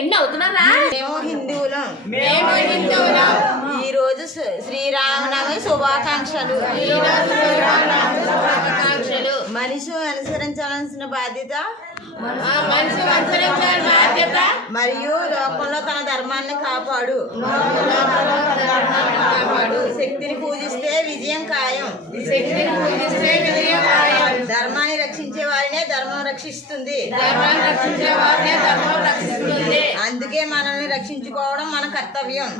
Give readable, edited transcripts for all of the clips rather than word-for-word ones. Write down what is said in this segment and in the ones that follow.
ఏంటి అవుతున్నారా? మేము హిందువులం. ఈ రోజు శ్రీరామనవమి శుభాకాంక్షలు. మనిషి అనుసరించాల్సిన బాధ్యత మరియు లోకంలో తన ధర్మాన్ని కాపాడు. శక్తిని పూజిస్తే విజయం ఖాయం. ధర్మాన్ని రక్షించే వారినే ధర్మం రక్షిస్తుంది. అందుకే మనల్ని రక్షించుకోవడం మన కర్తవ్యం.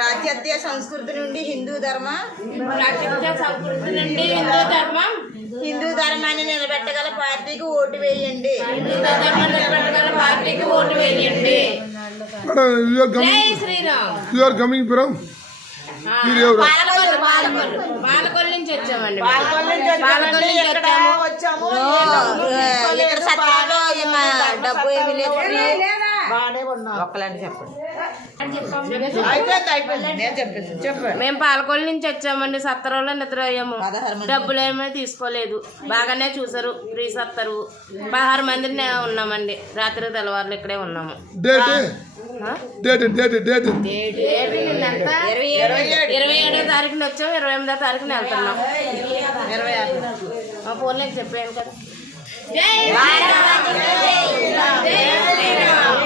పాశ్చాత్య సంస్కృతి నుండి హిందూ ధర్మం హిందూ ధర్మాన్ని నిలబెట్టగల పార్టీకి ఓటు వేయండి. పాలకొల్లు నుంచి వచ్చామండి. ఇక్కడ సత్రంలో డబ్బు ఏమి లేదు. ఒక్కలంటే చెప్పండి. మేము పాలకొల్లు నుంచి వచ్చామండి. సత్తరంలో నిద్ర అయ్యాము. డబ్బులు ఏమీ తీసుకోలేదు. బాగానే చూసారు. ఫ్రీ సత్తరు. 16 మంది ఉన్నామండి. రాత్రి తెల్లవారులు ఇక్కడే ఉన్నాము. 27వ తారీఖున వచ్చాము. 28వ తారీఖున వెళ్తున్నాం. 26 మా ఫోన్లో చెప్పాను కదా. జై శ్రీరామ్.